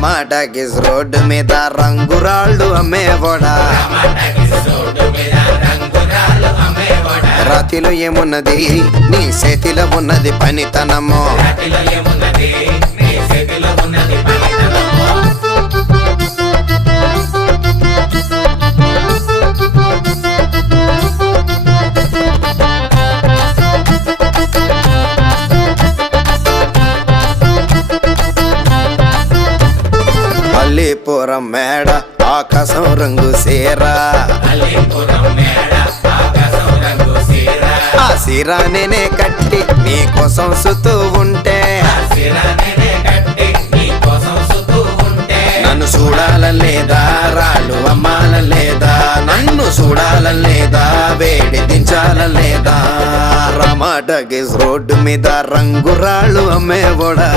టమాటాకిస్ road మీద రంగురాళ్ళు అమ్మేవాడా రాతిలో ఏమున్నది నీ చేతిలో ఉన్నది పనితనము అల్లీపురం మేడ ఆకాశం రంగు సీరా ఆ సీరా నేనే కట్టి నీకోసం సుతూ ఉంటే నన్ను చూడాలలేదా రాళ్ళు అమ్మాలలేదా నన్ను చూడాలలేదా వేడి దించాలలేదా టమాటాకిస్ రోడ్డు మీద రంగురాళ్ళు అమ్మేవాడా